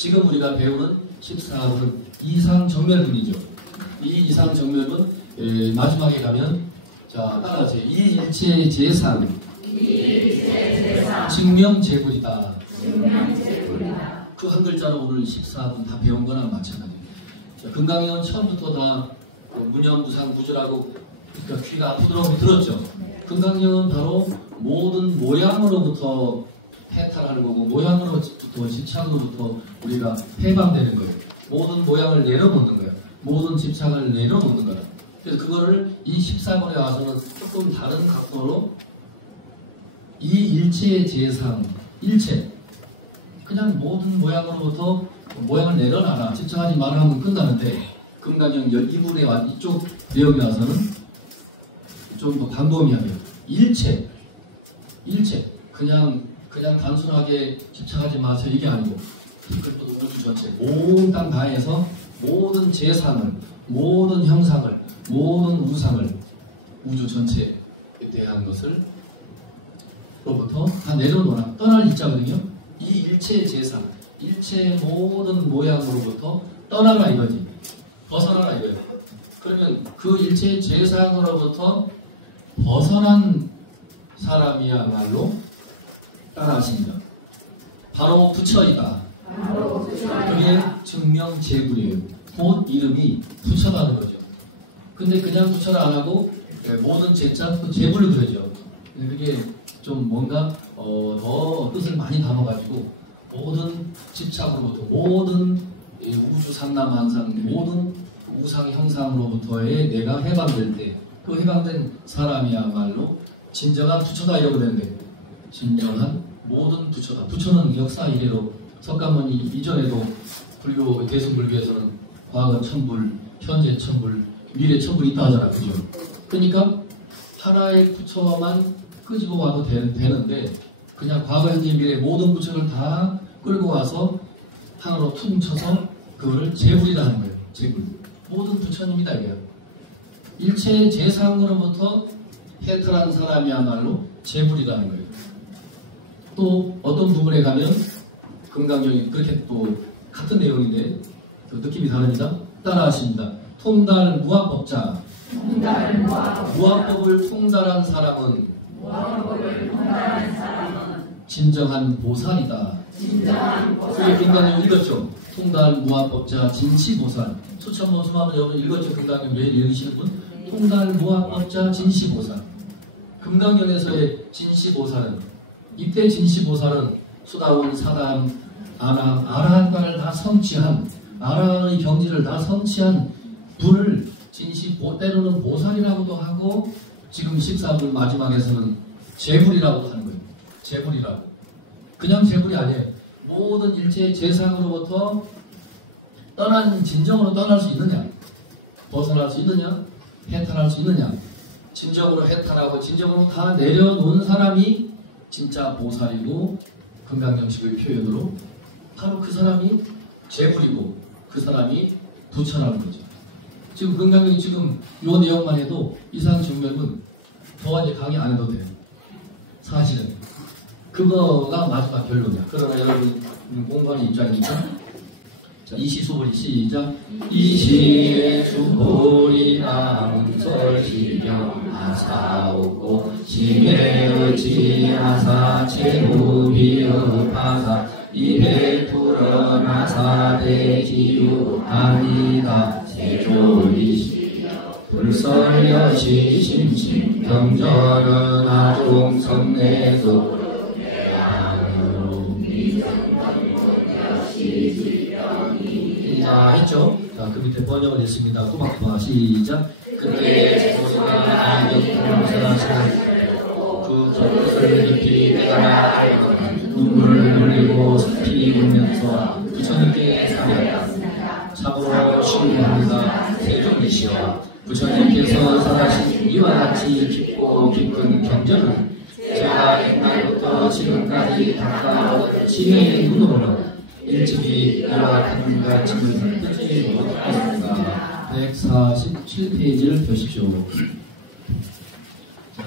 지금 우리가 배우는 14분 이상정멸분이죠. 이 이상정멸분 마지막에 가면 자 따라하세요. 이일체 재산 증명재불이다. 그 한 글자로 오늘 14분 다 배운 거랑 마찬가지예요. 금강경은 처음부터 다 무념무상부주라고 그러니까 귀가 아프더라고 들었죠. 금강경은 바로 모든 모양으로부터 해탈하는 거고 모양으로부터 집착으로부터 우리가 해방되는 거예요. 모든 모양을 내려놓는 거예요. 모든 집착을 내려놓는 거예요. 그래서 그거를 이 14번에 와서는 조금 다른 각도로 이 일체의 재상, 일체 그냥 모든 모양으로부터 모양을 내려놔라 집착하지 마라 하면 끝나는데 금강경 12분에 이쪽 내용에 와서는 좀 더 광범위하게 일체 그냥 단순하게 집착하지 마세요 이게 아니고 그것도 우주 전체 온 땅 바에서 모든 재상을 모든 형상을 모든 우상을 우주 전체에 대한 것을 로부터 다 내려놓아라 떠날 입자거든요. 이 일체의 재상 일체의 모든 모양으로부터 떠나라 이거지. 벗어나라 이거예요. 그러면 그 일체의 재상으로부터 벗어난 사람이야말로 따라하십니다. 바로 부처이다. 그게 증명재불이에요. 곧 이름이 부처라는 거죠. 근데 그냥 부처라 안 하고 모든 재자 그 재불을 그러죠. 그게 좀 뭔가 더 뜻을 많이 담아가지고 모든 집착으로부터 모든 우주 상남한상 모든 우상 형상으로부터의 내가 해방될 때 그 해방된 사람이야말로 진정한 부처다 이라고 되는데 진정한 모든 부처다. 부처는 역사 이래로 석가모니 이전에도 불교 대승불교에서는 과거 천불, 현재 천불, 미래 천불이 있다 하잖아. 그죠? 그러니까 하나의 부처만 끄집어 와도 되는데 그냥 과거, 현재, 미래 모든 부처를 다 끌고 와서 하나로 퉁 쳐서 그거를 재불이라 하는 거예요. 재불. 모든 부처님이다 이거예요. 일체의 재상으로부터 해탈한 사람이야말로 재불이라는 거예요. 또 어떤 부분에 가면 금강경이 그렇게 또 같은 내용인데 그 느낌이 다릅니다. 따라하십니다. 통달 무아법자. 무아법을 통달한 사람은 진정한 보살이다. 그게 금강경 읽었죠? 통달 무아법자 진시보살. 수천번 수만번 여러분 읽었죠? 금강경 매일 읽으시는 분? 통달 무아법자 진시보살. 금강경에서의 진시보살은 이때 진시보살은 수다원, 사담, 아람, 아라한과를 다 성취한 아라한의 경지를 다 성취한 분을 때로는 보살이라고도 하고 지금 14분 마지막에서는 재불이라고도 하는 거예요. 재불이라고. 그냥 재불이 아니에요. 모든 일체의 재상으로부터 진정으로 떠날 수 있느냐? 벗어날 수 있느냐? 해탈할 수 있느냐? 진정으로 해탈하고 진정으로 다 내려놓은 사람이 진짜 보살이고 금강경식의 표현으로 바로 그 사람이 재불이고 그 사람이 부처라는 거죠. 지금 금강경이 지금 요 내용만 해도 이상증명은 더 이제 강의 안 해도 돼요. 사실은 그거가 마지막 결론이야. 그러나 여러분 공부하는 입장이니까 자, 이시수보리 시작. 이시수보리 남설시경 아사오고 심해의지 아사 체후비의파사 이백불은 아사대지유 아니다 세조리시 불설여시 심심 경전은 아종성내소 자, 했죠? 자, 그 밑에 번역을 했습니다. 또박또박 시작. 그때 제소가 아니었던 그 것을 깊이 내가 눈물을 흘리고 슬피 울면서 부처님께 사명했다. 참으로 신뢰합니다. 세종이시여 부처님께서 설하신 이와 같이 깊고 깊은 경전은 제가 옛날부터 지금까지 닦아온 신의 눈으로는 일찍이 이와 같은 가르침을 듣지 못했습니다. 147페이지를 펴십시오. 자,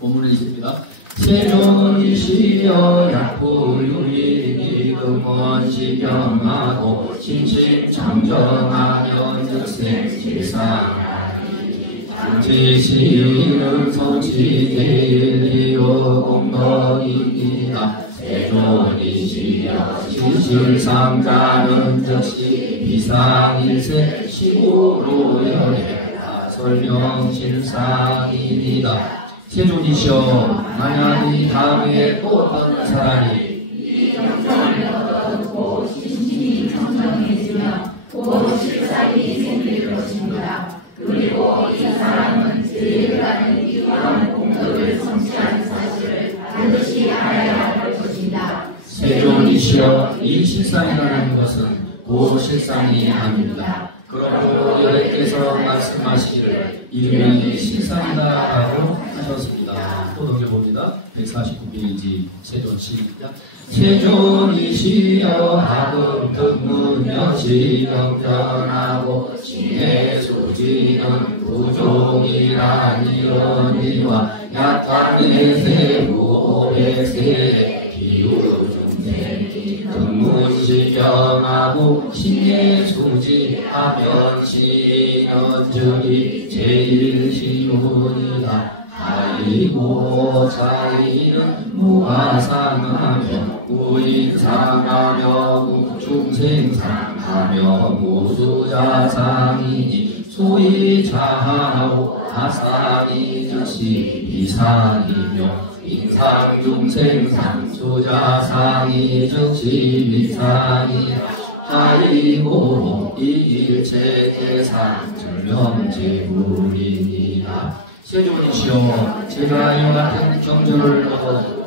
본문에 있습니다. 세종이시여 약포유리기 원시경하고 심심청정하면 즉생 실상하니 제시는 성시제일리오 공덕이니라 세존이시여 실실상자는 즉시 비상일세 시고로 열애다 설명실상이니라. 세존이시여 만약에 다음에 또 어떤 사람이 이 정성을 얻어듣고 심심히 청정해지면 곧 실상이 생길 것입니다. 그리고 이 사람은 제일가는 이러한 공덕을 성취한 사실을 반드시 알아야 할 것입니다. 세존이시여 이 실상이라는 것은 그 실상이 아닙니다. 그러므로 여러분께서 말씀하시기를 이름이 실상이다라고 하셨습니다. 또 넘겨봅니다. 149페이지 세존 시작. 세존이시여 하금 등문여시 경전하고 신의 수지는 부종이라니러니와 약간의 세부오백세 기우중생이 등문시경하고 신의 수지하면 신언증이 제일시문이다. 아이고 자이는 무아상하며 무인상하며 무중생상하며 무수자상이니 소위 자하고 아상이 즉시 비상이며 인상중생상 수자상이 즉시 비상이라. 아이고 이 일체 세상 절명제물이니라. 세존이시여 제가 이와 같은 경전을 얻어듣고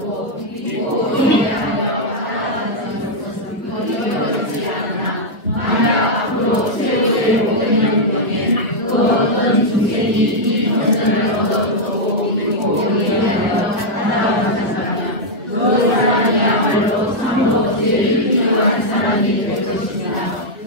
만약 앞으로 세우를 보내는 경에 그 어떤 중생이 이 경전을 얻어듣고 공의하여 나아가는 그 사람이야말로 참으로 제일 필요한 사람이 될 것입니다.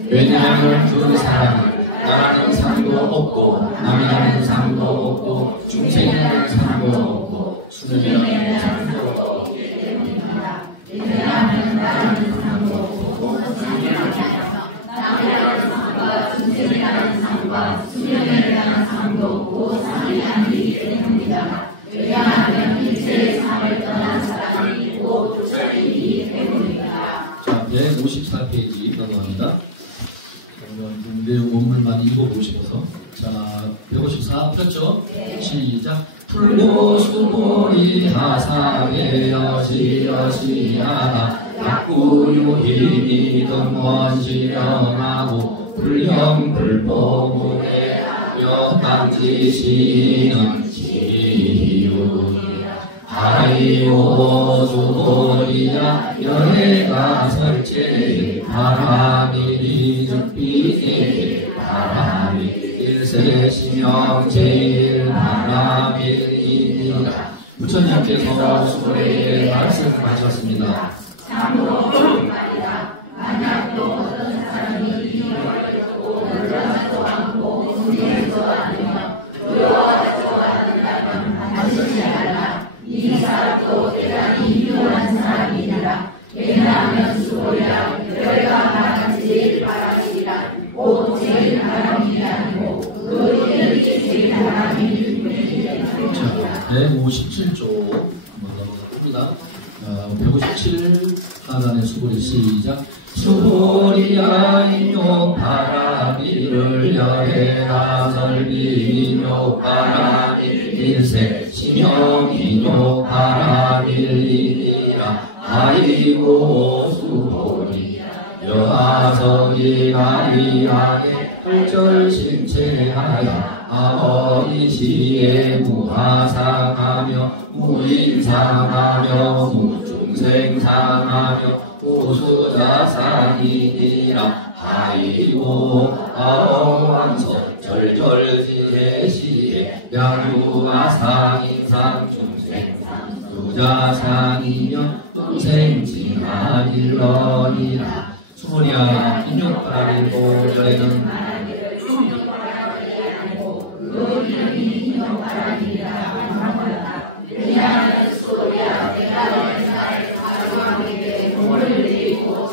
왜냐하면 그 사람은 나라는 상도 없고 남이라는 상도 없고 중생이라는 상도 없고 수능이라는 상도 없기 때문입니다. 왜냐하면 나라는 상도 없고 상이라는 남이라는 상과 중생이라는 상과 수명이라는 상도 없고 상이 아니기 때문입니다. 왜냐하면 일체의 상을 떠난 사람이 곧 조차이기 때문입니다. 자, 154페이지 넘어갑니다. 내용 원문만 읽어보시면서 자 154 폈죠? 네. 시작. 풀고수보리 하사계 여시여시하나 약구유힘이 등원시령하고 불령불보문에 여당지시는 지유니라. 아이오 수보리야 여해가 설체 바람이 즉비세 바람이 일세시명 제일 바람이니라. 부처님께서 수보리에게 말씀하셨습니다. 참으로 말이다. 만약 또 어떤 사람이 이용을 듣고 놀라지도 않고 분해도 않으며 두려워하지도 않는다면 반드시 알라. 이 사람도 대단히 유용한 사람이니라. 왜냐하면 수보리야 너희가 말한 제일 바람이라 곧 제일 바람이 아니고 그 일이 제일 바람이 자, 157조 한번 넘어갑니다. 157 하단의 수보리 시작. 수보리야 인욕 바라미를 여해라 설비인욕 바라밀 일세 신용 인욕 바라밀이니라. 아이고 수보리야 여하성이가 이하에 헐절신체하여 아어이시에 무하상하며 무인상하며 무중생상하며 무수자상이니라. 아이고 아어왕서 절절지혜시에 양유아상인상 중생상 수자상이며 중생지하일러니라. 수보리야 인욕바람이 고절에는 그 이름이 인용바람이라 하노라. 왜냐하면 수보리야 내가 내 살 가족에게 공을 내리고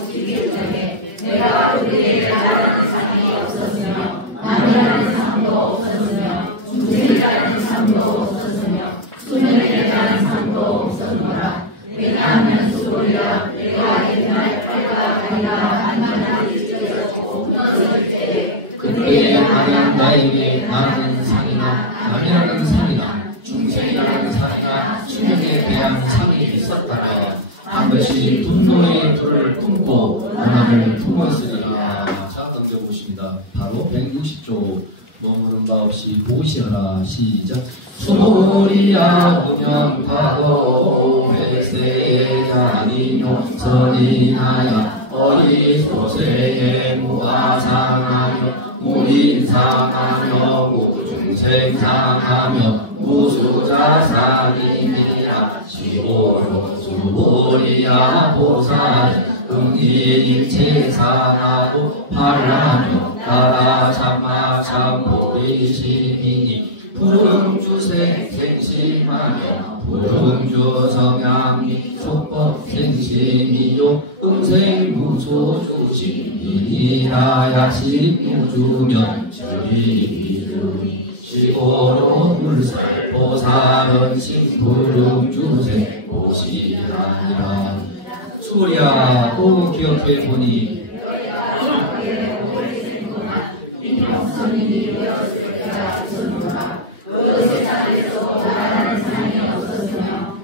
그때 나는 나에게 많은 상이나 남이라는 상이나 중생이라는 상이나 수명에 대한 상이 있었다면 반드시 분노의 불을 뿜고 원함을 품었으리라. 자, 넘겨보십니다. 바로 160조. 머무는 바 없이 보시어라. 시작. 수모리야 무명파도 백세자니뇨 선인하야 어리소세에 무아상하며 무인상하며 무중생상하며 무수자상이니라. 시오로 수모리야 보살 응일체상하고 팔라며 따라삼아 참보리시니 부릉주생 생심하며 부릉주 성향미 속법 생심이요 음생무소주시이니라. 약식무주면 주리비르니 시고로 물살 보살은신 부릉주생 보시라니라. 수고리야 또 기억해보니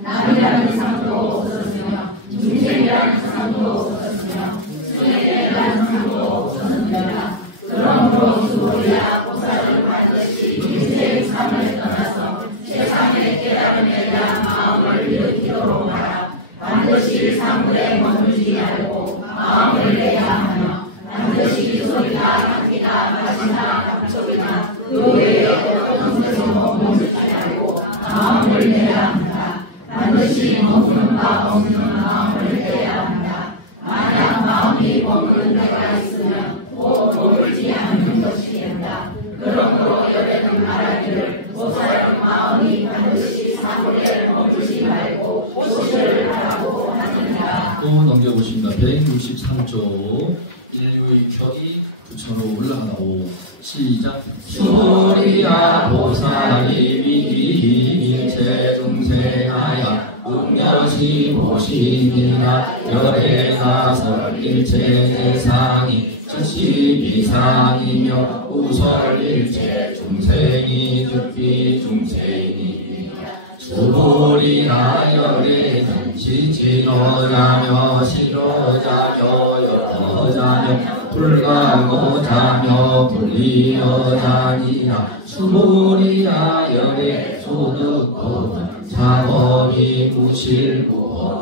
남이라는 상도 없었으며 중생이라는 상도 없었으며 수행이라는 상도 없었습니다. 그러므로 수고리야 보살은 반드시 인생의 삶을 떠나서 세상의 깨달음에 대한 마음을 일으키도록 하라. 반드시 사물에 머물지 말고 마음을 내야 하며 반드시 소리나 향기나 맛이나 감촉이나 그 외에 어떤 데서 머물지 말고 마음을 내야 한다. 반드시 머무는 바 없는 마음을 내야 한다. 만약 마음이 머무는 데가 있으면 곧 머물지 않는 것이 된다. 그러므로 여래는 말하기를 보살은 마음이 반드시 사물에 머물지 말고 보시를 하라고 하느니라. 또 넘겨보십니다. 163조. 인류의 격이 부처로 올라가오. 시작. 수리야 보살이 미인체 중생하야 음여시 보시니라. 열애나설 일체 대상이 즉시비상이며 우설 일체 중생이 즉비 중생이니라. 수보리나 열애는 지지러자며 실러자며 옅어자며 불가고자며 불리여자니라. 수보리야 열애 소득고 작업이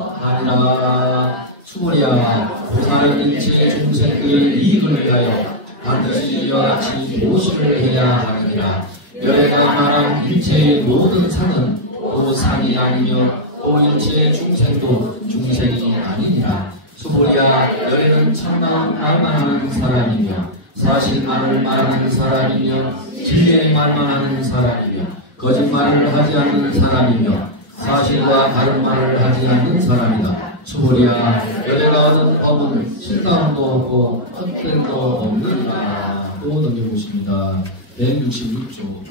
무실무하리라. 수보리야 보살은 일체 중생들 이익을 위하여 반드시 이와 같이 보시를 해야 하느니라. 열애가 말한 일체의 모든 상은 또 상이 아니며 또 일체의 중생도 중생이 아니니라. 수보리야 열애는 참나운 말만 하는 사람이며 사실만을 말하는 사람이며 진리의 말만 하는 사람이며 거짓말을 하지 않는 사람이며 사실과 다른 말을 하지 않는 사람이다. 수보리야 열애가 얻은 법은 실감도 없고 헛됨도 없느니라. 또 넘겨보십니다. 166조.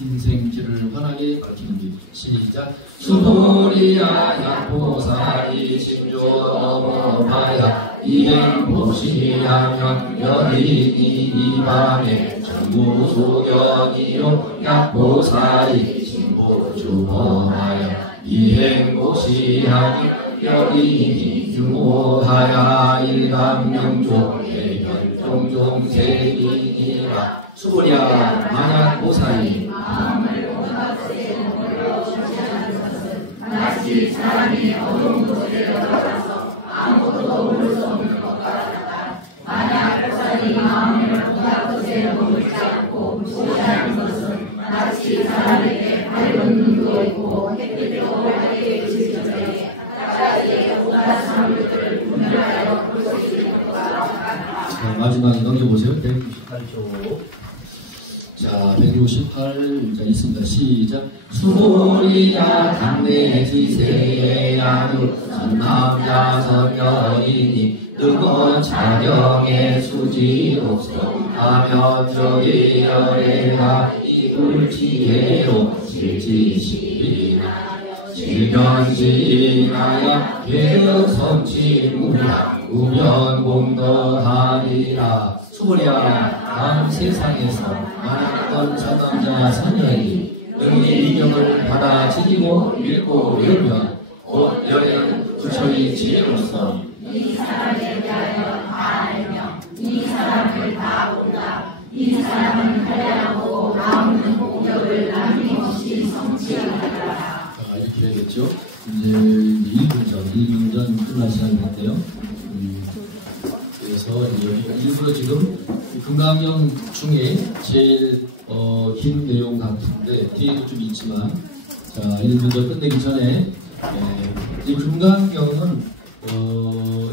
인생길을 환하게 밝히는 길. 시작. 수보리야 약보살이 심조 넘어봐야 이행보시하면 여인이 이 밤에 전무소견이요 약보살이 심보주어하여 이행보시하니 여인이 유모하여 일감명조 대견종종세이니라. 수보리야 만약 보살이 마음을 온갖 것에 머물러 주지 않는 것은 마치 사람이 어두운 곳에 들어가서 아무것도 볼 수 없는 것과 같다. 만약 보살이 마음을 온갖 것에 머물지 않고 주지 않는 것은 마치 사람에게 밝은 눈도 있고 햇빛도 밝게 비칠 적에 각가지의 온갖 사물들을 분별하여 볼 수 있는 것과 같다. 자, 마지막에 넘겨보세요. 168조. 자, 168. 자, 있습니다. 시작. 수보리야 당내 지세의 야유 선남야선 여인이 뜨거운 차경의 수지 없어 하며 저기 열애가 이불지혜로 질지시리나 질견지나야 계륵성치 무량 우변공덕하리라. 수고리야 다음 세상에서 만약던 사남자 선녀이 너희 이경을 받아 지키고 읽고 외우면 곧 너희는 부처의 지혜로서 이 사람에 대하여 다 알며 이 사람을 다 본다. 이 사람은 하려고 아무런 공격을 남김없이 성취하리라. 이렇게 되겠죠. 이제 1분전 끝날 시간인데요. 그래서 여기가 일부러 지금 금강경 중에 제일 긴 내용 같은데 뒤에도 좀 있지만, 자 1분전 끝내기 전에 이 금강경은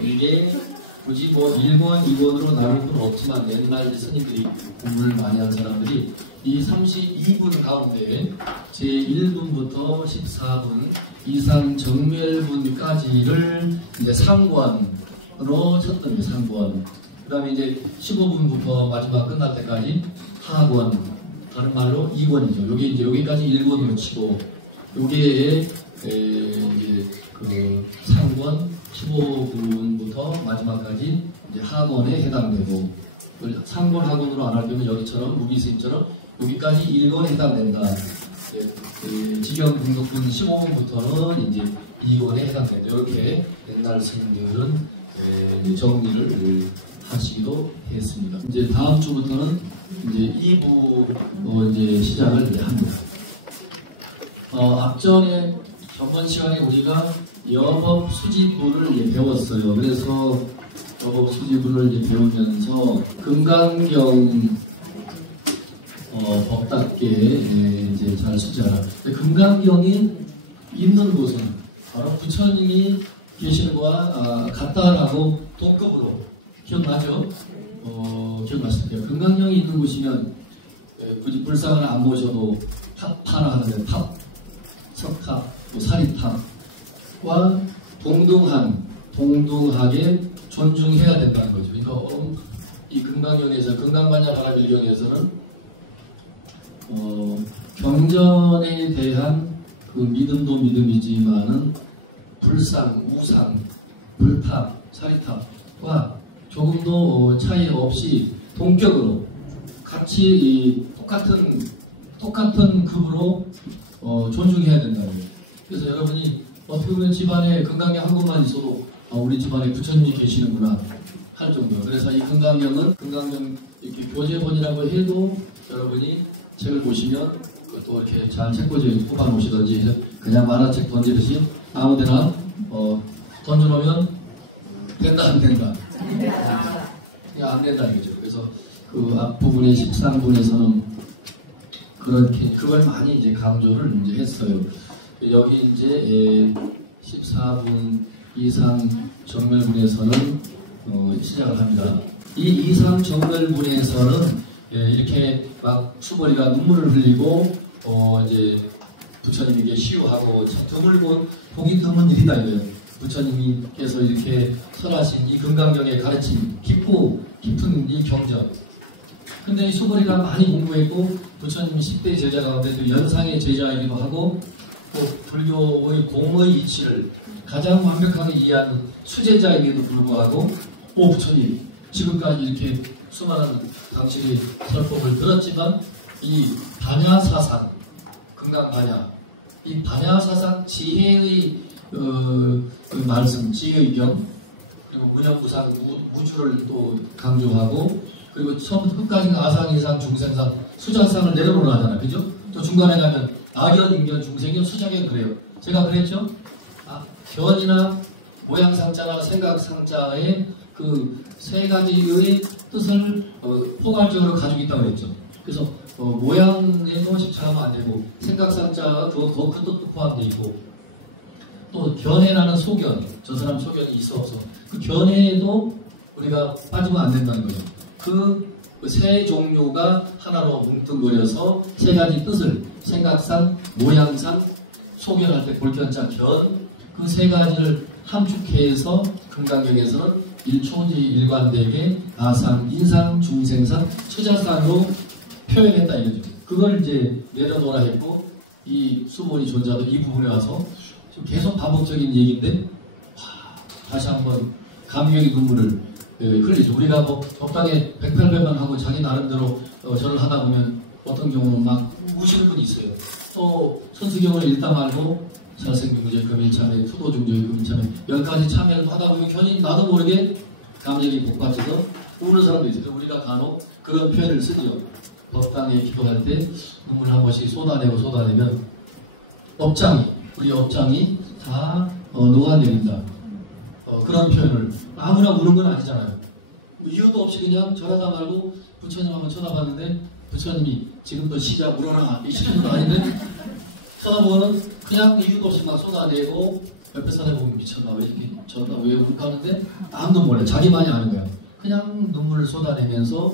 이게 굳이 뭐 1권, 2권으로 나눌 건 없지만 옛날 스님들이 공부를 많이 한 사람들이 이 32분 가운데 제 1분부터 14분 이상 정멸분까지를 이제 상관으로 쳤던 게 상관. 그 다음에 이제 15분부터 마지막 끝날 때까지 하권. 다른 말로 2권이죠. 요게 이제 여기까지 1권으로 치고 요게 이제 그 상권 15분부터 마지막까지 이제 하권에 해당되고, 상권 하권으로 안 할 경우는 여기처럼 무비스님처럼 여기까지 1권에 해당된다. 지경 등록분 15분부터는 이제 2권에 해당된다. 이렇게 옛날 스님들은 정리를 하시기도 했습니다. 이제 다음 주부터는 이제 2부 이제 시작을 합니다. 앞전에 저번 시간에 우리가 여법 수지부를 배웠어요. 그래서 여법 수지부를 배우면서 금강경 법답게 이제 잘 수지하라. 금강경이 있는 곳은 바로 부처님이 계시는 거와 같다라고 동급으로 기억나죠? 기억나실 거예요. 금강경이 있는 곳이면 굳이 불상을 안 모셔도 탑파라 하는데 탑, 석탑, 사리탑과 동등하게 존중해야 된다는 거죠. 그러니까 이 금강경에서 금강반야바라밀경에서는 경전에 대한 그 믿음도 믿음이지만은 불상, 우상, 불탑, 사리탑과 조금도 차이 없이 동격으로 같이 똑같은 급으로 존중해야 된다는 거예요. 그래서 여러분이 어떻게 보면 집안에 금강경 한 곳만 있어도 우리 집안에 부처님이 계시는구나 할 정도예요. 그래서 이 금강경 이렇게 교재본이라고 해도 여러분이 책을 보시면 또 이렇게 잘 책꽂이에 꼽아 놓으시든지 그냥 만화책 던지듯이 아무데나 던져놓으면 된다 안 된다? 그냥 안 된다 이거죠. 그래서 그 앞부분의 13분에서는 그걸 많이 이제 강조를 이제 했어요. 여기 이제 14분 이상 정멸분에서는 시작을 합니다. 이 이상 정멸분에서는 이렇게 막 수벌이가 눈물을 흘리고 이제 부처님에게 시유하고 참 드물고 보기 드문 일이다 이거예요. 부처님께서 이렇게 설하신 이 금강경의 가르침 깊은 이 경전. 근데 이 수벌이가 많이 공부했고 부처님이 10대 제자 가운데 또 연상의 제자이기도 하고 또 불교의 공의 이치를 가장 완벽하게 이해하는 수제자에게도 불구하고 부처님 지금까지 이렇게 수많은 당신의 설법을 들었지만 이 반야사상 금강반야 이 반야사상 지혜의 그 말씀 지혜의 경 그리고 무념무상 무주를 또 강조하고 그리고 처음부터 끝까지 아상인상 중생상 수자상을 내려놓으려 하잖아요. 그죠? 또 중간에 가면 악연, 인견, 중생견, 수자견 그래요. 제가 그랬죠? 견이나 모양상자나 생각상자의 그 세 가지의 뜻을 포괄적으로 가지고 있다고 했죠. 그래서 모양에도 집착하면 안 되고 생각상자가 더 큰 뜻도 포함되어 있고 또 견해라는 소견, 저 사람 소견이 있어 없어 그 견해에도 우리가 빠지면 안 된다는 거죠. 그 세 종류가 하나로 뭉뚱거려서 세 가지 뜻을 생각상, 모양상, 소견할 때 볼견자, 견 그 세 가지를 함축해서 금강경에서는 일초지 일관되게 아상, 인상, 중생상, 수자상으로 표현했다 이거죠. 그걸 이제 내려놓으라 했고 이 수본이 존자도 이 부분에 와서 지금 계속 반복적인 얘기인데 다시 한번 감격의 눈물을 흘리죠. 우리가 뭐 법당에 108배만 하고 자기 나름대로 절을 하다 보면 어떤 경우는 막 우시는 분이 있어요. 또 천수경을 읽다 말고 살생중재, 금일참회, 수도중재, 금일참회 10가지 참회를 하다 보면 괜히 나도 모르게 감정이 복받쳐서 우는 사람도 있어요. 우리가 간혹 그런 표현을 쓰죠. 법당에 기도할 때 눈물 한 번씩 쏟아내면 우리 업장이 다 녹아내린다. 그런 표현을 아무나 우는 건 아니잖아요. 이유도 없이 그냥 저러다 말고 부처님 한번 쳐다봤는데 부처님이 지금도 시작 울어라 이 시간도 아닌데 쳐다보고는 그냥 이유도 없이 막 쏟아내고 옆에 사람 보면 미쳤나 왜 이렇게 저러다 왜 울까 하는데 아무도 몰라요. 자기만이 아는 거야. 그냥 눈물을 쏟아내면서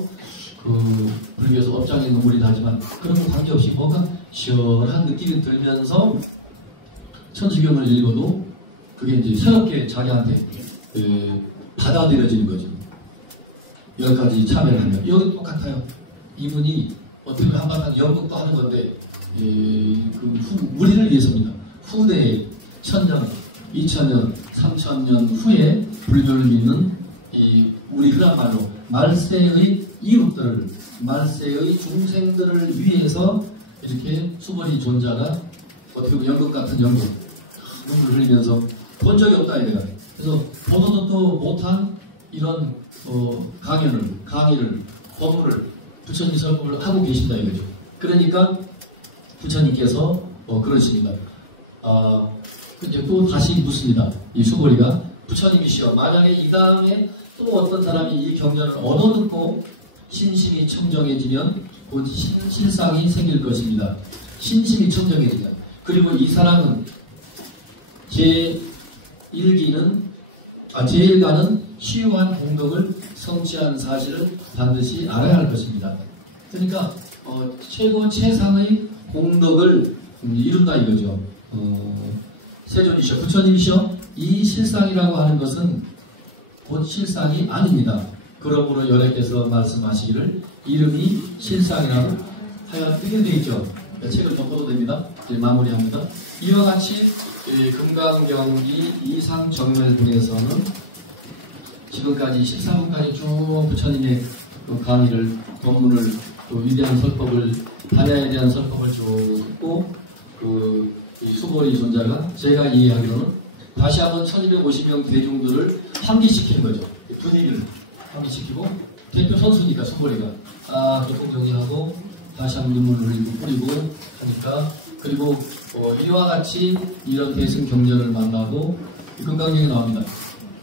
불교에서 업장의 눈물이 나지만 그런 거 관계없이 뭔가 시원한 느낌이 들면서 천수경을 읽어도 그게 이제 새롭게 자기한테 받아들여지는 거죠. 10가지 참여를 하면 여기 똑같아요. 이분이 어떻게 보면 한바탕 연극도 하는 건데 우리를 위해서입니다. 후대에 1000년, 2000년, 3000년 후에 불교를 믿는 우리 흔한 말로 말세의 이웃들, 말세의 중생들을 위해서 이렇게 수벌이 존자가 어떻게 보면 연극 같은 연극 눈물 흘리면서 본 적이 없다 이래가. 그래서 보도도 또 못한 이런 강의를 법문을 부처님 설법을 하고 계신다 이거죠. 그러니까 부처님께서 그러십니다. 이제 또 다시 묻습니다. 이 수고리가 부처님이시여 만약에 이 다음에 또 어떤 사람이 이 경전을 얻어듣고 신심이 청정해지면 곧 실상이 생길 것입니다. 신심이 청정해지면 그리고 이 사람은 제1가는 시유한 공덕을 성취한 사실을 반드시 알아야 할 것입니다. 그러니까 최고 최상의 공덕을 이룬다 이거죠. 세존이시여 부처님이시여 이 실상이라고 하는 것은 곧 실상이 아닙니다. 그러므로 열애께서 말씀하시기를 이름이 실상이라고 하여 이렇게 되어 있죠. 책을 덮어도 됩니다. 이제 마무리합니다. 이와 같이 금강경기 이상정멸분에서는 지금까지 13분까지 쭉 부처님의 강의를 법문을 또 위대한 설법을 반야에 대한 설법을 쭉 듣고 이 수고리 존자가 제가 이해하기로는 다시 한번 1250명 대중들을 환기시키는 거죠. 분위기를 환기시키고 대표 선수니까 수고리가 교통 정리하고 다시 한번 눈물을 흘리고 뿌리고 하니까 그리고 이와 같이 이런 대승 경전을 만나고 금강경이 나옵니다.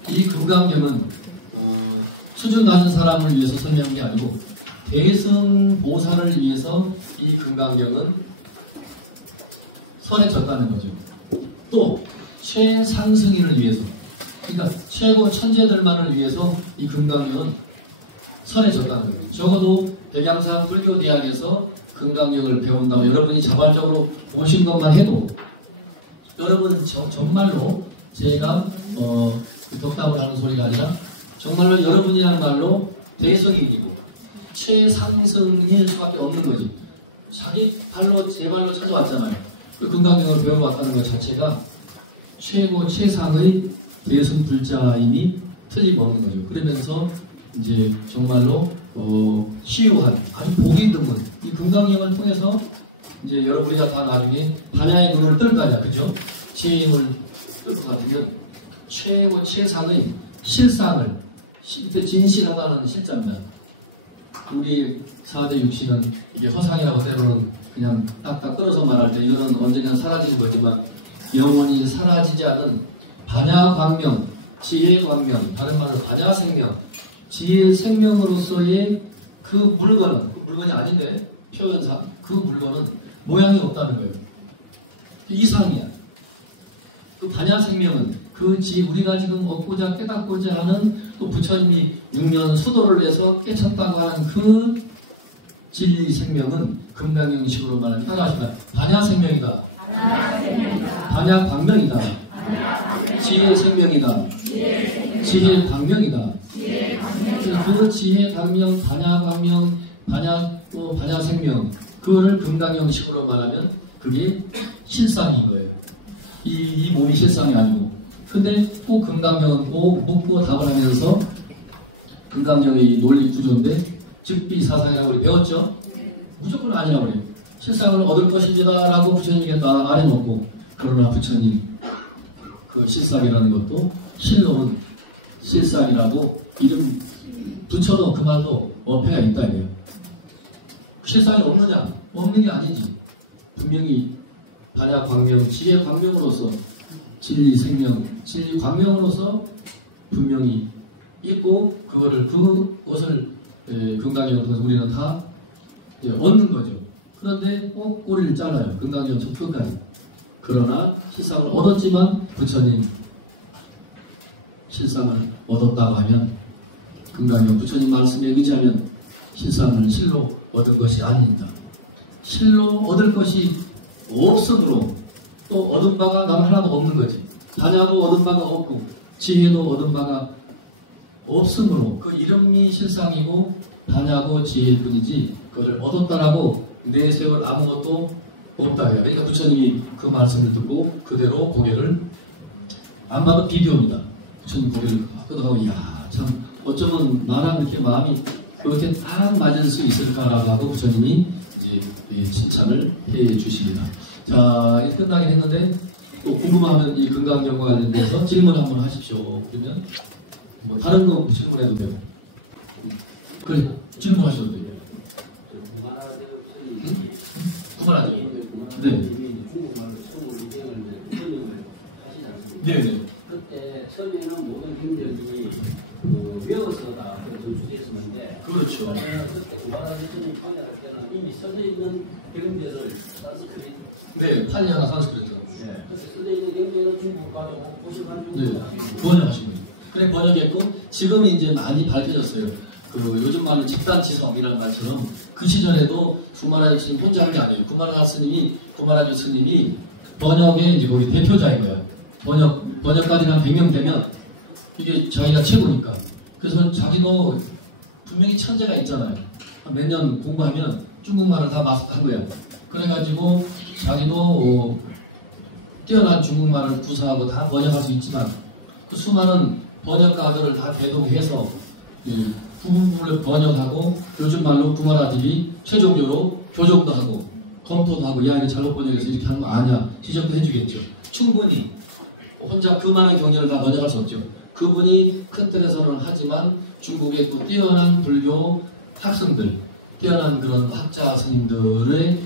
이 금강경은 수준 낮은 사람을 위해서 설명한 게 아니고 대승 보살을 위해서 이 금강경은 설해졌다는 거죠. 또 최상승인을 위해서 그러니까 최고 천재들만을 위해서 이 금강경은 설해졌다는 거예요. 적어도 백양산 불교대학에서 금강경을 배운다고 여러분이 자발적으로 보신 것만 해도 여러분 정말로 제가 덕담을 하는 소리가 아니라 정말로 여러분이 하는 말로 대성인이고 최상승일 수밖에 없는 거지. 자기 발로 제 발로 찾아왔잖아요. 그 금강경을 배워왔다는 것 자체가 최고 최상의 대승불자임이 틀림없는 거죠. 그러면서 이제 정말로 시유한 아주 복이 드문 이 금강경을 통해서 이제 여러분이가 다 나중에 반야의 눈을 뜰 거 아니야, 그죠? 지혜의 힘을 뜰 것 같으면 최고 최상의 실상을 진실하다는 실자입니다. 우리 4대 육신은 이게 허상이라고 때로는 그냥 딱딱 끌어서 말할 때 이거는 언젠가 사라지는 거지만 영원히 사라지지 않은 반야광명, 지혜광명, 다른 말로 반야생명, 지혜 생명으로서의 그 물건이 아닌데 표현상 그 물건은 모양이 없다는 거예요. 이상이야. 그 반야생명은 그 우리가 지금 얻고자 깨닫고자 하는 또 부처님이 6년 수도를 내서 깨쳤다고 하는 그 진리 생명은 금강경식으로 말하면 따라하시면 반야생명이다. 반야광명이다. 지혜 생명이다. 지혜 광명이다. 그 지혜 광명, 반야광명, 반야생명 그거를 금강경식으로 말하면 그게 실상인 거예요. 이 몸이 실상이 아니고 근데 꼭 금강경은 꼭 묻고 답을 하면서 금강경의 논리 구조인데 즉비사상이라고 우리 배웠죠? 무조건 아니라고 그래요. 실상을 얻을 것입니다라고 부처님께 다 말해놓고, 그러나 부처님 그 실상이라는 것도 실로는 실상이라고 이름 붙여도 그 말도 어폐가 있다 이래요. 실상이 없느냐? 없는 게 아니지. 분명히 반야 광명, 지혜 광명으로서 진리 생명, 진리 광명으로서 분명히 있고, 그것을 금강경을 통해서 우리는 다 얻는 거죠. 그런데 꼭 꼬리를 잘라요. 금강경 첫 끝까지. 그러나 실상을 얻었지만 부처님 실상을 얻었다고 하면, 금강경 부처님 말씀에 의지하면 실상을 실로 얻은 것이 아닙니다. 실로 얻을 것이 없으므로 또 얻은 바가 남 하나도 없는 거지. 반야도 얻은 바가 없고 지혜도 얻은 바가 없으므로 그 이름이 실상이고 반야고 지혜일 뿐이지 그것을 얻었다라고 내세울 아무것도 없다. 그러니까 부처님이 그 말씀을 듣고 그대로 고개를, 안 봐도 비디오입니다. 부처님 고개를 끄덕하고, 이야 참 어쩌면 나랑 이렇게 마음이 그렇게 딱 맞을 수 있을까라고 하고 부처님이 이제 칭찬을 해 주십니다. 자, 이제 끝나긴 했는데 또 궁금하면 이 금강경과 관련돼서 질문 한번 하십시오. 그러면 뭐 다른 거 질문해도 되고. 그래, 질문하셔도 돼요. 그만하죠. 네. 네네. 그때 처음에는 모든 경전이 외워서 다 전수됐었는데, 그렇죠. 그때 구마라 대통령이 통일할 때는 이미 써져 있는 경전을 산스크리트. 네, 팔리아나 산스크리트. 네. 그때 써져 있는 경전을 중국과도 50만 네, 번역하신 거예요. 그래, 번역했고 지금은 이제 많이 밝혀졌어요. 그 요즘 말로 집단지성이라는 말처럼 그 시절에도 구마라 스님 혼자 한 게 아니에요. 구마라 스님이 번역의 이제 거기 대표자인 거예요. 번역까지 한 100명 되면 이게 자기가 최고니까. 그래서 자기도 분명히 천재가 있잖아요. 몇 년 공부하면 중국말을 다 마스터한 거야. 그래가지고 자기도 뛰어난 중국말을 구사하고 다 번역할 수 있지만 그 수많은 번역가들을 다 대동해서 부분을 번역하고 요즘 말로 구마라들이 최종적으로 교정도 하고 검토도 하고, 야 이거 잘못 번역해서 이렇게 하는 거 아니야, 지적도 해주겠죠. 충분히 혼자 그 많은 경전을 다 번역할 수 없죠. 그분이 큰 틀에서는 하지만 중국의 또 뛰어난 불교 학생들, 뛰어난 그런 학자 스님들의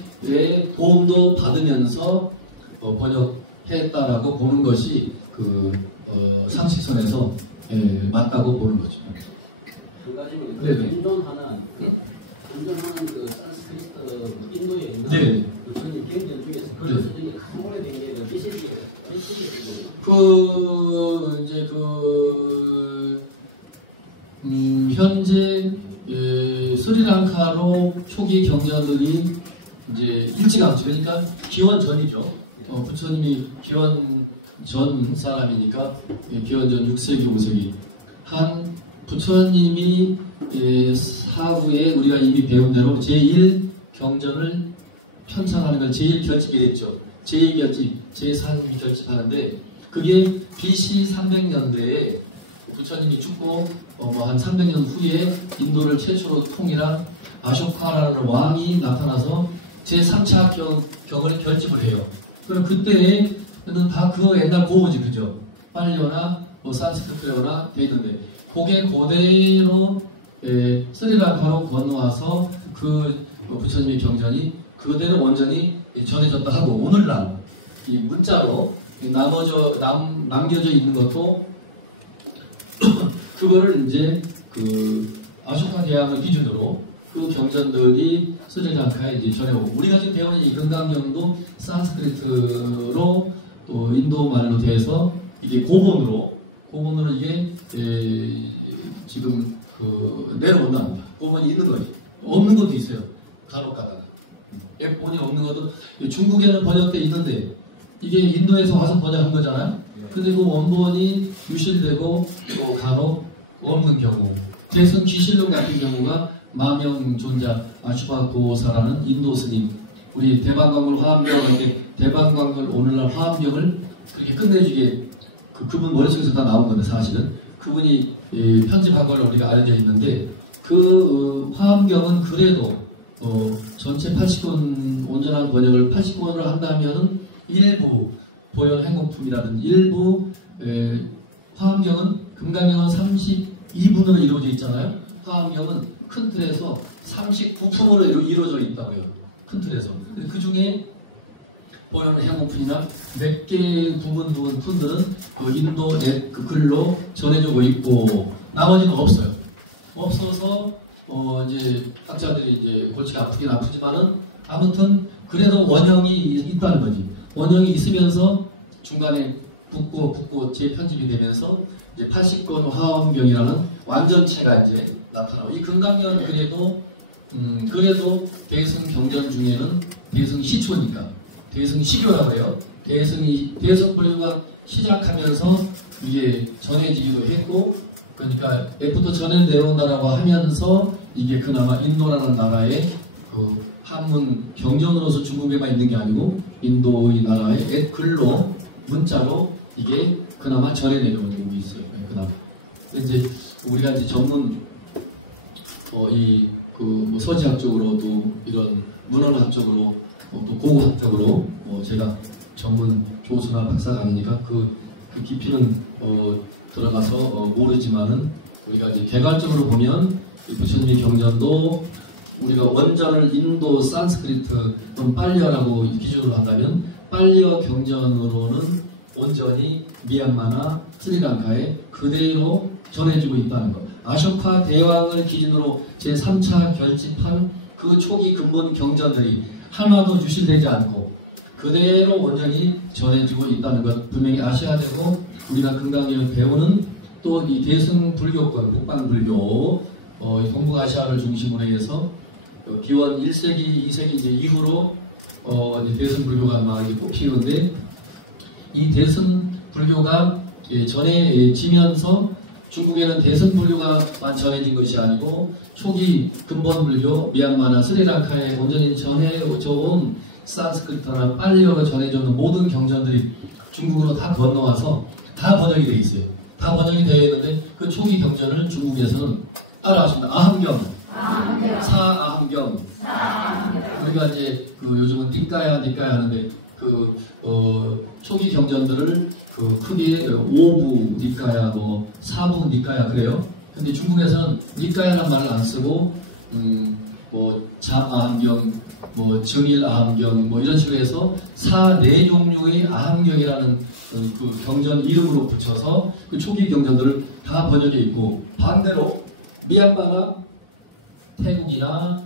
도움도 받으면서 번역했다라고 보는 것이 그 상식선에서 맞다고 보는 거죠. 한 가지는 네네. 공존하는 그 산스크리트 인도에 있는 네. 부처님 경전 중에서 네. 되게 큰 오래된 게 미시리에 이제 현재 스리랑카로 초기 경전들이 이제 일찌감치, 그러니까 기원 전이죠. 부처님이 기원 전 사람이니까 기원 전 6세기 5세기 한 부처님이 사후에 우리가 이미 배운 대로 제1 경전을 편찬하는 걸 제1 결집이 됐죠. 제2 결집, 제3 결집하는데 그게 BC 300년대에 부처님이 죽고 한 300년 후에 인도를 최초로 통일한 아쇼카라는 왕이 나타나서 제3차 경을 결집을 해요. 그럼 그때는 다 그 옛날 고어지, 그죠? 빨리어나 산스크리트어나 돼 있는데 그게 그대로 스리랑카로 건너와서 그 부처님의 경전이 그대로 원전이 전해졌다 하고, 오늘날 이 문자로 남겨져 있는 것도 그거를 이제 그 아쇼카 대왕을 기준으로 그 경전들이 스리랑카에 이제 전해오고, 우리가 지금 배우는 이 금강경도 산스크리트로 또 인도말로 돼서 이게 고본으로 이게 지금 내려온답니다. 고본이 있는 거지. 없는 것도 있어요. 간혹 가다가. 본이 없는 것도 중국에는 번역돼 있는데 이게 인도에서 와서 번역한 거잖아요. 근데 그 원본이 유실되고 또 간혹 없는 경우, 대선 귀실록 같은 경우가 마명존자 아슈바고사라는 인도 스님, 우리 대방광물 화엄경 이렇게 대방광물 오늘날 화엄경을 그렇게 끝내주게 그분 머릿속에서 다 나온 건데 사실은 그분이 편집한 걸 우리가 알려져 있는데 그 화엄경은 그래도 전체 80권 온전한 번역을 80권을 한다면은 일부 보혈 행복품이라든지 일부 화엄경은 금강경은 32분으로 이루어져 있잖아요. 화엄경은 큰 틀에서 39품으로 이루어져 있다고요. 큰 틀에서. 그 중에 보혈 행복품이나 몇 개 부분 푼들은 인도 그 글로 전해주고 있고 나머지는 없어요. 없어서 이제 학자들이 이제 골치가 아프긴 아프지만은 아무튼 그래도 원형이 있다는 거지. 원형이 있으면서 중간에 붙고 재편집이 되면서 이제 80권 화엄경이라는 완전체가 이제 나타나고 이 금강경은 그래도 대승 경전 중에는 대승 시초니까 대승 시교라고 해요. 대승 불교가 시작하면서 이게 전해지기도 했고 그러니까 옛부터 전해 내려온다라고 하면서 이게 그나마 인도라는 나라의 그 한문 경전으로서 중국에만 있는 게 아니고 인도의 나라의 옛 글로 문자로 이게 그나마 전해 내려온 적이 있어요. 그나마. 이제 우리가 이제 전문 뭐 서지학적으로도 이런 문헌학적으로 또 고고학적으로 제가 전문 교수나 박사가 아니니까 그 깊이는 들어가서 모르지만은 우리가 이제 개괄적으로 보면 부처님의 경전도 우리가 원전을 인도 산스크리트 또는 빨리어라고 기준으로 한다면 빨리어 경전으로는 온전히 미얀마나 스리랑카에 그대로 전해지고 있다는 것. 아쇼카 대왕을 기준으로 제3차 결집한 그 초기 근본 경전들이 하나도 유실되지 않고 그대로 온전히 전해지고 있다는 것 분명히 아셔야 되고 우리가 금강경을 배우는 또 이 대승 불교권, 북방불교 동북아시아를 중심으로 해서 기원 1세기, 2세기 이제 이후로 이제 대승 불교가 막 뽑히는데 이 대승 불교가 전해지면서 중국에는 대승 불교가만 전해진 것이 아니고 초기 근본 불교 미얀마나 스리랑카에 온전히 전해져온 산스크리트나 빨리어가 전해져온 모든 경전들이 중국으로 다 건너와서 다 번역이 되어 있어요. 다 번역이 되어 있는데 그 초기 경전을 중국에서는 따라하십니다. 아함경, 사아함경. 우리가 이제 요즘은 닉가야 하는데 초기 경전들을 크게 5부 닉가야, 4부 닉가야 그래요. 근데 중국에서는 닉가야라는 말을 안 쓰고 잠아함경, 정일아함경 이런 식으로 해서 4종류의 아함경이라는 그 경전 이름으로 붙여서 그 초기 경전들을 다 번역해 있고 반대로 미얀마나 태국이나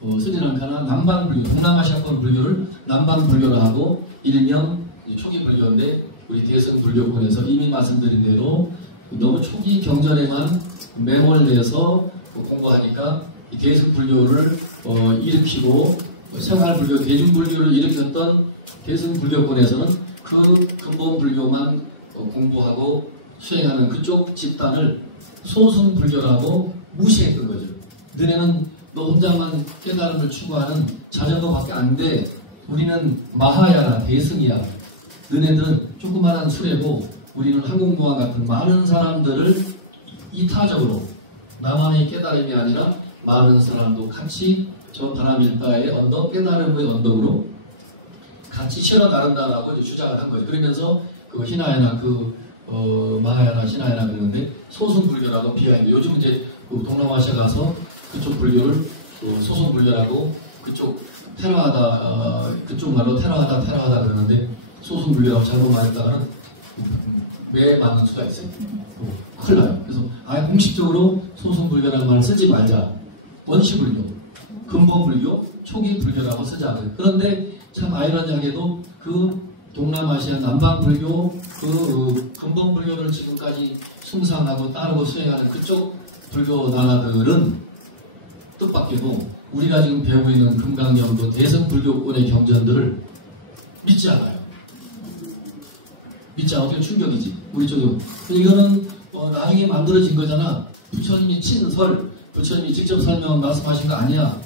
스리랑카나 남반불교, 동남아시아권 불교를 남반불교로 하고 일명 초기 불교인데 우리 대승불교권에서 이미 말씀드린 대로 너무 초기 경전에만 매몰돼서 공부하니까 이 대승불교를 일으키고 생활불교, 대중불교를 일으켰던 대승불교권에서는 그 근본불교만 공부하고 수행하는 그쪽 집단을 소승불교라고 무시했던 거죠. 너네는 너 혼자만 깨달음을 추구하는 자전거밖에 안 돼. 우리는 마하야나 대승이야. 너네들은 조그마한 수레고 우리는 항공모함 같은 많은 사람들을 이타적으로 나만의 깨달음이 아니라 많은 사람도 같이 저 바람일바의 언덕, 깨달음의 언덕으로 같이 실어 나른다라고 주장을 한 거죠. 그러면서 그 히나야나 마하야나 시나야나 그러는데 소승불교라고 비하해요. 요즘 이제 동남아시아 가서 그쪽 불교를 소승불교라고 그쪽 테라하다 그쪽 말로 테라하다 그러는데 소승불교라고 잘못 말했다가는 매 맞는 수가 있어요. 큰일 나요. 그래서 아예 공식적으로 소승불교라는 말을 쓰지 말자. 원시불교, 근본불교, 초기불교라고 쓰자. 그런데 참 아이러니하게도 그 동남아시아 남방불교 그 근본불교를 지금까지 숭상하고 따르고 수행하는 그쪽 불교 나라들은 뜻밖에도 우리가 지금 배우고 있는 금강경도 대승불교권의 경전들을 믿지 않아요. 믿지 않아도 충격이지. 우리 쪽은. 이거는 나중에 만들어진 거잖아. 부처님이 친설, 부처님이 직접 설명 말씀하신 거 아니야.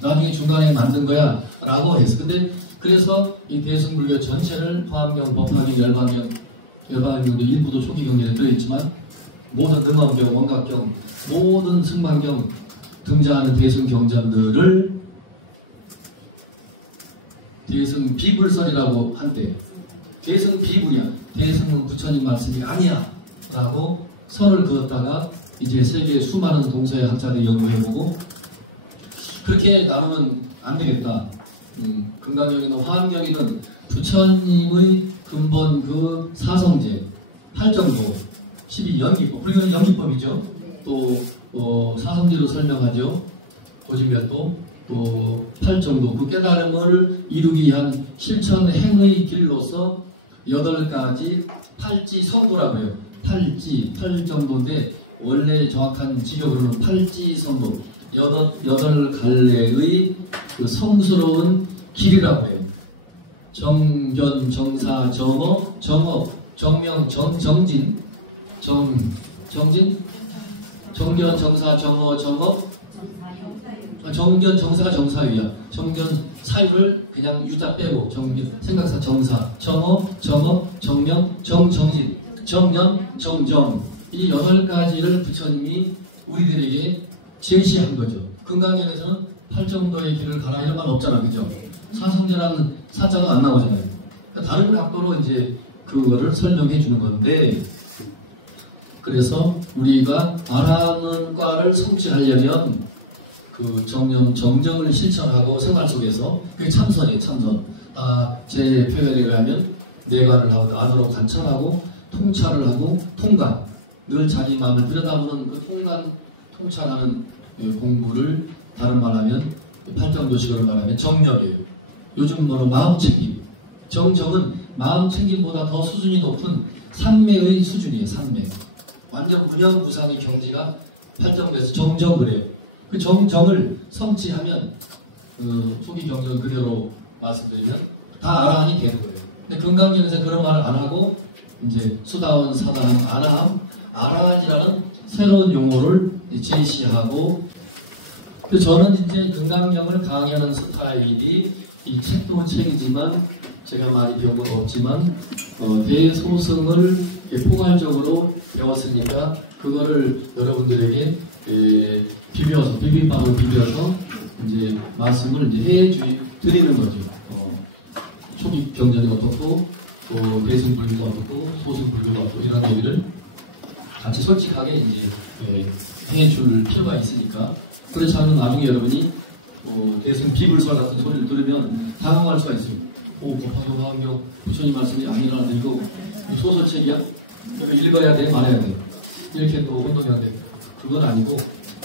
나중에 중간에 만든 거야. 라고 했어. 근데 그래서 이 대승불교 전체를 화엄경, 법화경, 열반경 열반경도 일부도 초기 경전에 들어있지만 모든 능엄경, 원각경, 모든 승만경 등장하는 대승 경전들을 대승 비불설이라고 한대. 대승 비불이야. 대승은 부처님 말씀이 아니야 라고 선을 그었다가 이제 세계 수많은 동서의 학자들이 연구해보고 그렇게 나누면 안 되겠다. 금강경이든 화엄경이든 부처님의 근본 그 사성제 8정도 12연기법, 불교는 연기법이죠. 또 사성제로 설명하죠. 고진멸도 또 8정도 그 깨달음을 이루기 위한 실천 행의 길로서 8가지 팔지성도라고 해요. 팔지, 8정도인데 원래 정확한 지적으로는 팔지성도 8갈래의 그 성스러운 길이라고 해요. 정견, 정사, 정어, 정명, 정진, 정진, 정견, 정사, 정어, 정견, 정사가 정사유야. 정견, 사유를 그냥 유자 빼고 정견, 생각사, 정사, 정어, 정명, 정진, 정년, 정정 이 8가지를 부처님이 우리들에게 제시한 거죠. 금강경에서는 8정도의 길을 가라 이런 말 없잖아, 그죠? 사성제라는 사자가 안 나오잖아요. 그러니까 다른 각도로 이제 그거를 설명해 주는 건데, 그래서 우리가 아라는 과를 성취하려면 그 정정을 실천하고 생활 속에서 그게 참선이에요, 참선. 제 표현에 의하면 내관을 하고 안으로 관찰하고 통찰을 하고 통관. 늘 자기 마음을 들여다보는 그 통찰하는 공부를 다른 말하면 팔정도식으로 말하면 정력이에요. 요즘 뭐로 마음챙김. 정정은 마음챙김보다 더 수준이 높은 삼매의 수준이에요. 삼매. 완전 무념무상의 경지가 팔정도에서 정정 그래요. 그 정정을 성취하면 초기 경전 그대로 말씀드리면 다 아라한이 되는 거예요. 근데 금강경에서 그런 말을 안 하고 이제 수다원, 사다함, 아라함, 아라한이라는 새로운 용어를 제시하고, 저는 이제 금강경을 강의하는 스타일이 이 책도 책이지만 제가 많이 배운 건 없지만 대소승을 포괄적으로 배웠으니까 그거를 여러분들에게 비빔밥을 비벼서 이제 말씀을 이제 드리는 거죠. 초기 경전이 어떻고 또 대승불교가 어떻고 소승불교가 어떻고 이런 얘기를 같이 솔직하게 이제 해줄 필요가 있으니까. 그렇지 않으면 나중에 여러분이 대승 비불설 같은 소리를 들으면 당황할 수가 있어요. 법화경, 화엄경 부처님 말씀이 아니라는데 이거 소설책이야? 이거 읽어야 돼? 말해야 돼? 이렇게 또 혼동해야 돼. 그건 아니고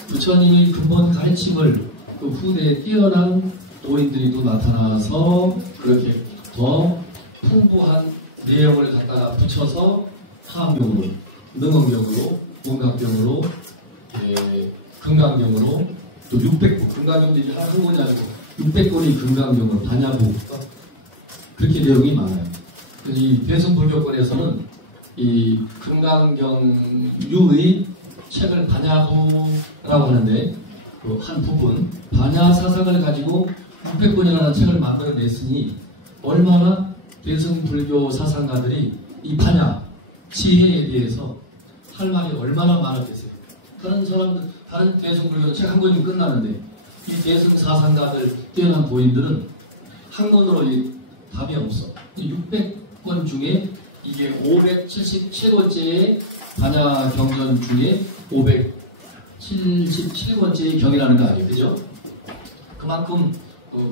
부처님의 근본 가르침을 그 후대에 뛰어난 도인들이 또 나타나서 그렇게 더 풍부한 내용을 갖다가 붙여서 화엄경으로, 능엄경으로, 원각경으로, 금강경으로 또 600권, 금강경도 이제 한 권이 아니고 600권의 금강경으로 반야부 그렇게 내용이 많아요. 그래서 이 대승불교권에서는 이 금강경유의 책을 반야부라고 하는데 그 한 부분 반야사상을 가지고 600권이라는 책을 만들어냈으니 얼마나 대승불교 사상가들이 이 반야 지혜에 대해서 할 말이 얼마나 많았겠어요. 다른 사람들, 다른 대승불교 책 한 권이면 끝나는데 이 대승 사상가들 뛰어난 도인들은 한 권으로 답이 없어. 600권 중에 이게 577권째의 반야 경전 중에 577권째의 경이라는 거 아니에요, 그죠? 그만큼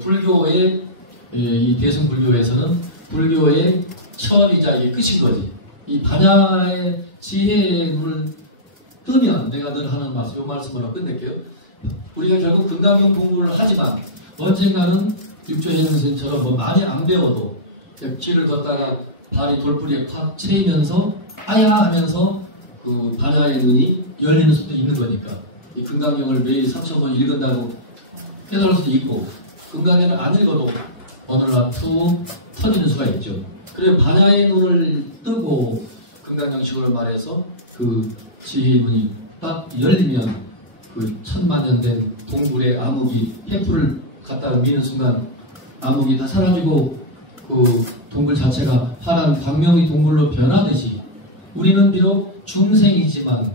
불교의 이 대승불교에서는 불교의 처음이자 이게 끝인 거지. 이 반야의 지혜의 눈을 뜨면 내가 늘 하는 말씀, 이 말씀으로 끝낼게요. 우리가 결국 금강경 공부를 하지만 언젠가는 육조현 선생님처럼 뭐 많이 안 배워도 길을 걷다가 발이 돌부리에 팍 채이면서 아야 하면서 그 반야의 눈이 열리는 수도 있는 거니까 이 금강경을 매일 3,000번 읽은다고 깨달을 수도 있고 금강경을 안 읽어도 어느 날 툭 터지는 수가 있죠. 그래 반야의 눈을 뜨고 금강경식으로 말해서 그 지혜의 눈이 딱 열리면 그 천만년 된 동굴의 암흑이 해프를 갖다가 미는 순간 암흑이 다 사라지고 그 동굴 자체가 파란 광명의 동굴로 변하듯이 우리는 비록 중생이지만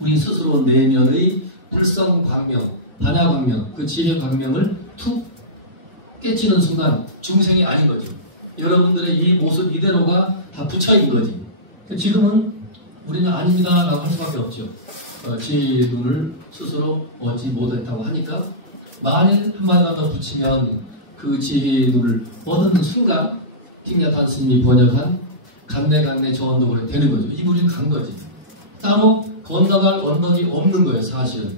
우리 스스로 내면의 불성광명, 반야광명, 그 지혜광명을 툭 깨치는 순간 중생이 아닌 거죠. 여러분들의 이 모습 이대로가 다 부처인 거지. 지금은 우리는 아닙니다 라고 할 수밖에 없죠. 지혜의 눈을 스스로 얻지 못했다고 하니까 만일 한마디만 더 붙이면 그 지혜의 눈을 얻는 순간 팅야탄 스님이 번역한 간내간내 저 언덕으로 되는 거죠. 이 물이 간 거지. 따로 건너갈 언덕이 없는 거예요. 사실은.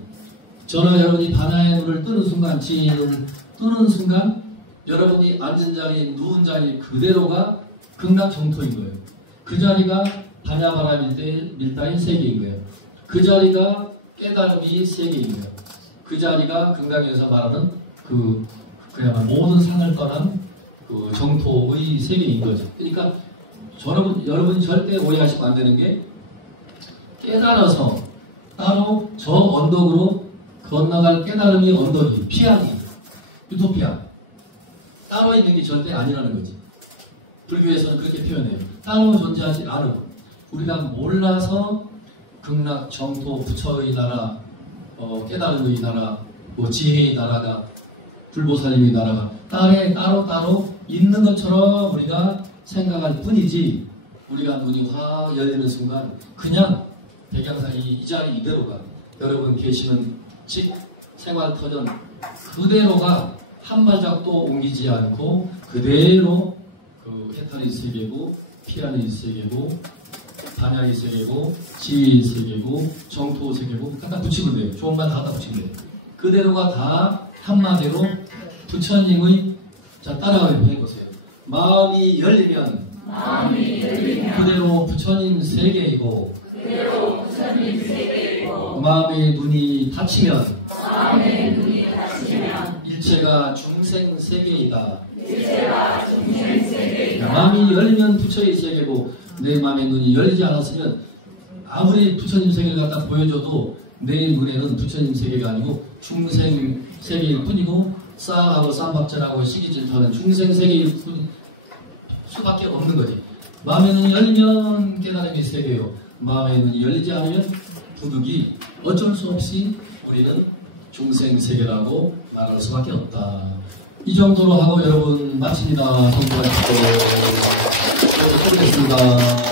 저는 여러분이 반야의 눈을 뜨는 순간, 지혜의 눈을 뜨는 순간 여러분이 앉은 자리, 누운 자리 그대로가 극락 정토인 거예요. 그 자리가 반야바람일 밀다인 세계인 거예요. 그 자리가 깨달음이 세계인 거예요. 그 자리가 극락에서 말하는 그야말로 모든 상을 떠난 그 정토의 세계인 거죠. 그러니까 여러분이 절대 오해하시면 안 되는 게 깨달아서 따로 저 언덕으로 건너갈 깨달음이 언덕이 피안이 유토피아 따로 있는 게 절대 아니라는 거지. 불교에서는 그렇게 표현해요. 따로 존재하지 않은 우리가 몰라서 극락, 정토, 부처의 나라, 깨달음의 나라, 지혜의 나라가 불보살님의 나라가 따로 있는 것처럼 우리가 생각할 뿐이지 우리가 눈이 확 열리는 순간 그냥 백양사의 이 자리 이대로가 여러분 계시는 집 생활터전 그대로가 한 발짝도 옮기지 않고 그대로 그 해탈의 세계고 피안의 세계고 반야의 세계고 지혜의 세계고 정토 세계고 갖다 붙이면 돼요. 좋은 말 다 갖다 붙이면 돼요. 그대로가 다 한마디로 부처님의 자 따라가요. 해보세요. 마음이 열리면 그대로 부처님 세계이고 마음의 눈이 닫히면 일체가 중생 세계이다. 마음이 열리면 부처의 세계고 내 마음의 눈이 열리지 않았으면 아무리 부처님 세계를 갖다 보여줘도 내 눈에는 부처님 세계가 아니고 중생 세계일 뿐이고 싸움하고 쌈박질하고 시기질투하는 중생 세계일 뿐 수밖에 없는 거지. 마음의 눈이 열리면 깨달음의 세계요. 마음의 눈이 열리지 않으면 부득이 어쩔 수 없이 우리는 중생 세계라고 말할 수밖에 없다. 이 정도로 하고 여러분 마칩니다. 성공하십시오. 수고했습니다.